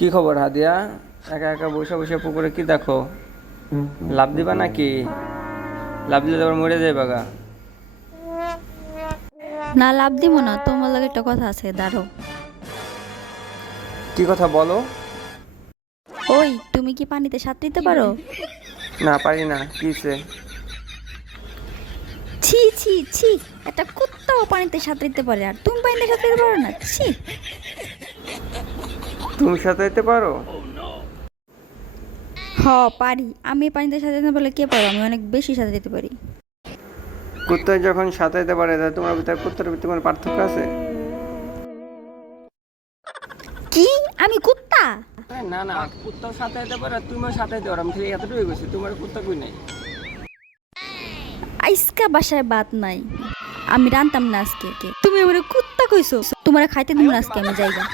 কি খবর হাদিয়া? একা একা বসে বসে পুকুরে কি দেখো? লাভ দিবা নাকি? লাভ দিলে তোমার মরে যাবে বাগা না লাভ দিব না তোমার লাগে একটা কথা আছে দাঁড়ো কি কথা বলো? ওই তুমি কি পানিতে সাঁতরিতে পারো? না পারি না কিসে ছি ছি ছি একটা কুত্তাও পানিতে সাঁতরিতে পারে আর তুমি পানিতে সাঁতরিতে পারো না ছি। তুমি সাঁতাইতে পারো? হ পারি। আমি পানিতে সাঁতরিতে পারলে কে পারো? আমি অনেক বেশি সাঁতরিতে পারি। কুত্তায় যখন সাঁতাইতে পারে তাহলে তোমার ভিতরে কুত্তার ভিতরে কোনো পার্থক্য আছে? কি? আমি কুত্তা? না না কুত্তাও সাঁতাইতে পারে তুমিও সাঁতাইতে পারো। আমি খালি এতটুকুই গেছি তোমার কুত্তা কই নাই? আইসকা বাসায় বাত নাই। আমি রানতাম না আজকে তুমি আমার কুত্তা কইছো? তোমার খাইতে দিব না আজকে আমি যাইগা